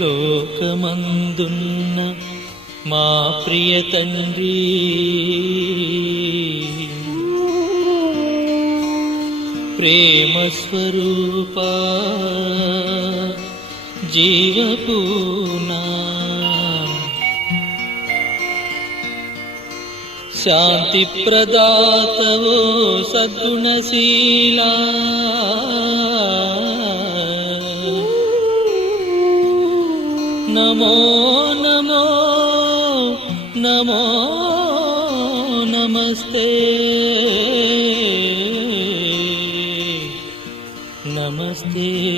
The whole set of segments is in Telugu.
లోకమందున్న మా ప్రియ తండ్రి ప్రేమ స్వరూప జీవపూనా శాంతి నమో నమో నమో నమస్తే. నమస్తే.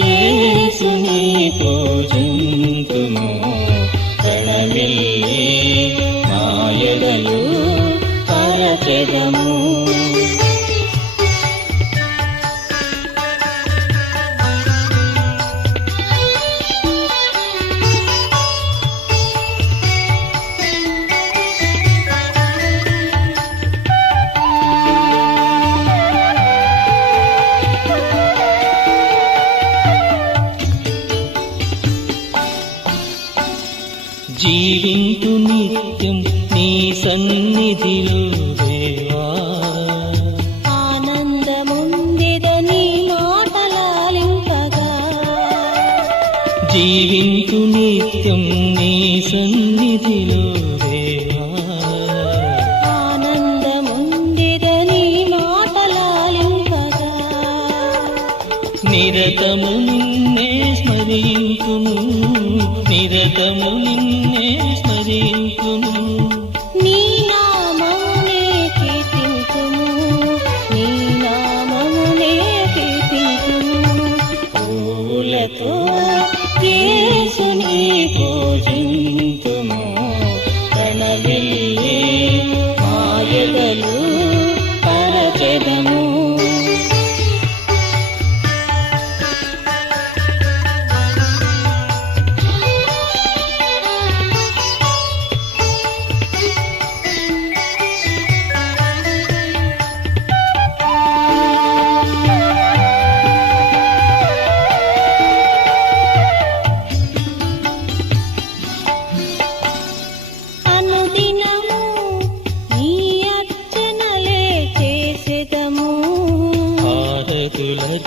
యేసుని పూజింతుము ప్రణమిల్లి మాయదలు పరచెదము. జీవింతు నిత్యం నీ సన్నిధిలో దేవా. ఆనందముందిదని మాటలాలింపగా. జీవింతు నిత్యం నీ సన్నిధిలో దేవా. ఆనందముందిదని మాటలాలింపగా. నిరతము నిన్నే స్మరింతుము నిరతము నిన్నే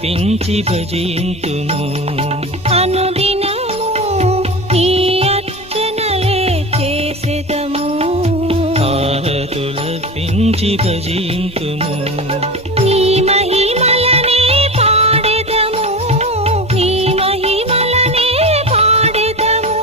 హారతులర్పించి భజింతుము. అనుదినము నీ అర్చనలే చేసెదము. హారతులర్పించి భజింతుము. నీ మహిమలనే పాడెదము. నీ మహిమలనే పాడెదము.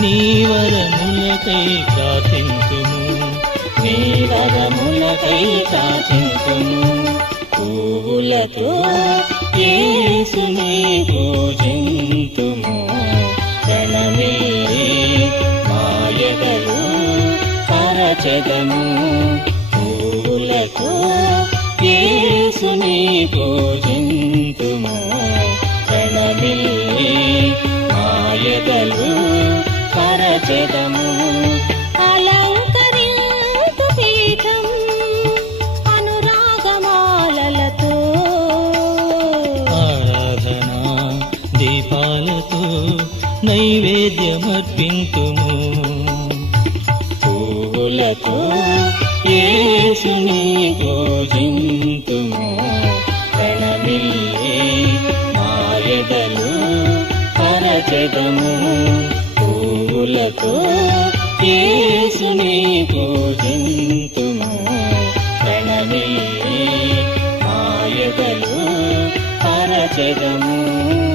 నీ వరములకై ప్రార్థింతుము నీ వరములకై ప్రార్థింతుము పూలతో యేసుని పూజింతుము ప్రణమిల్లి మాయదలు పరచెదము. పువ్వులతో యేసుని పూజింతుము నైవేద్యమర్పింతుము. పూలతో యేసుని పూజింతుము ప్రణమిల్లే మాయదలు పరచదము. పూలతో యేసుని పూజింతుము ప్రణమిల్లే మాయదలు పరచదము.